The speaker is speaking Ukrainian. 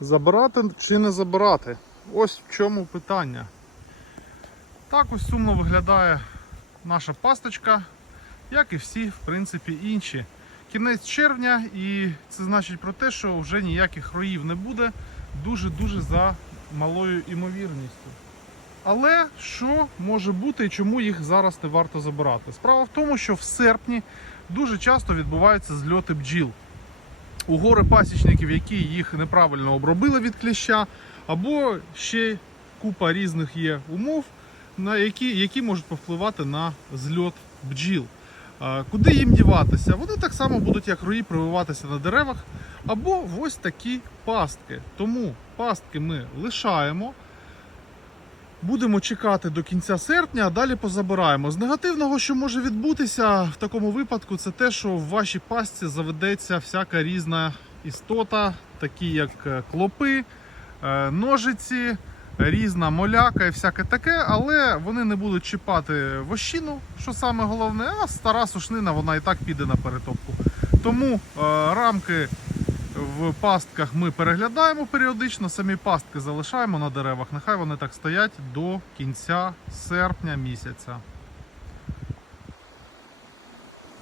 Забирати чи не забирати? Ось в чому питання. Так ось сумно виглядає наша пасточка, як і всі, в принципі, інші. Кінець червня, і це значить про те, що вже ніяких роїв не буде дуже-дуже за малою імовірністю. Але що може бути і чому їх зараз не варто забирати? Справа в тому, що в серпні дуже часто відбуваються зльоти бджіл. У гори пасічників, які їх неправильно обробили від кліща, або ще купа різних є умов, на які, які можуть повпливати на зльот бджіл. Куди їм діватися? Вони так само будуть, як рої, прививатися на деревах, або ось такі пастки. Тому пастки ми лишаємо. Будемо чекати до кінця серпня, а далі позабираємо. З негативного, що може відбутися в такому випадку, це те, що в вашій пастці заведеться всяка різна істота, такі як е, клопи, е, ножиці, різна моляка і всяке таке, але вони не будуть чіпати вощину, що саме головне, а стара сушнина вона і так піде на перетопку. Тому е, рамки в пастках ми переглядаємо періодично, самі пастки залишаємо на деревах. Нехай вони так стоять до кінця серпня місяця.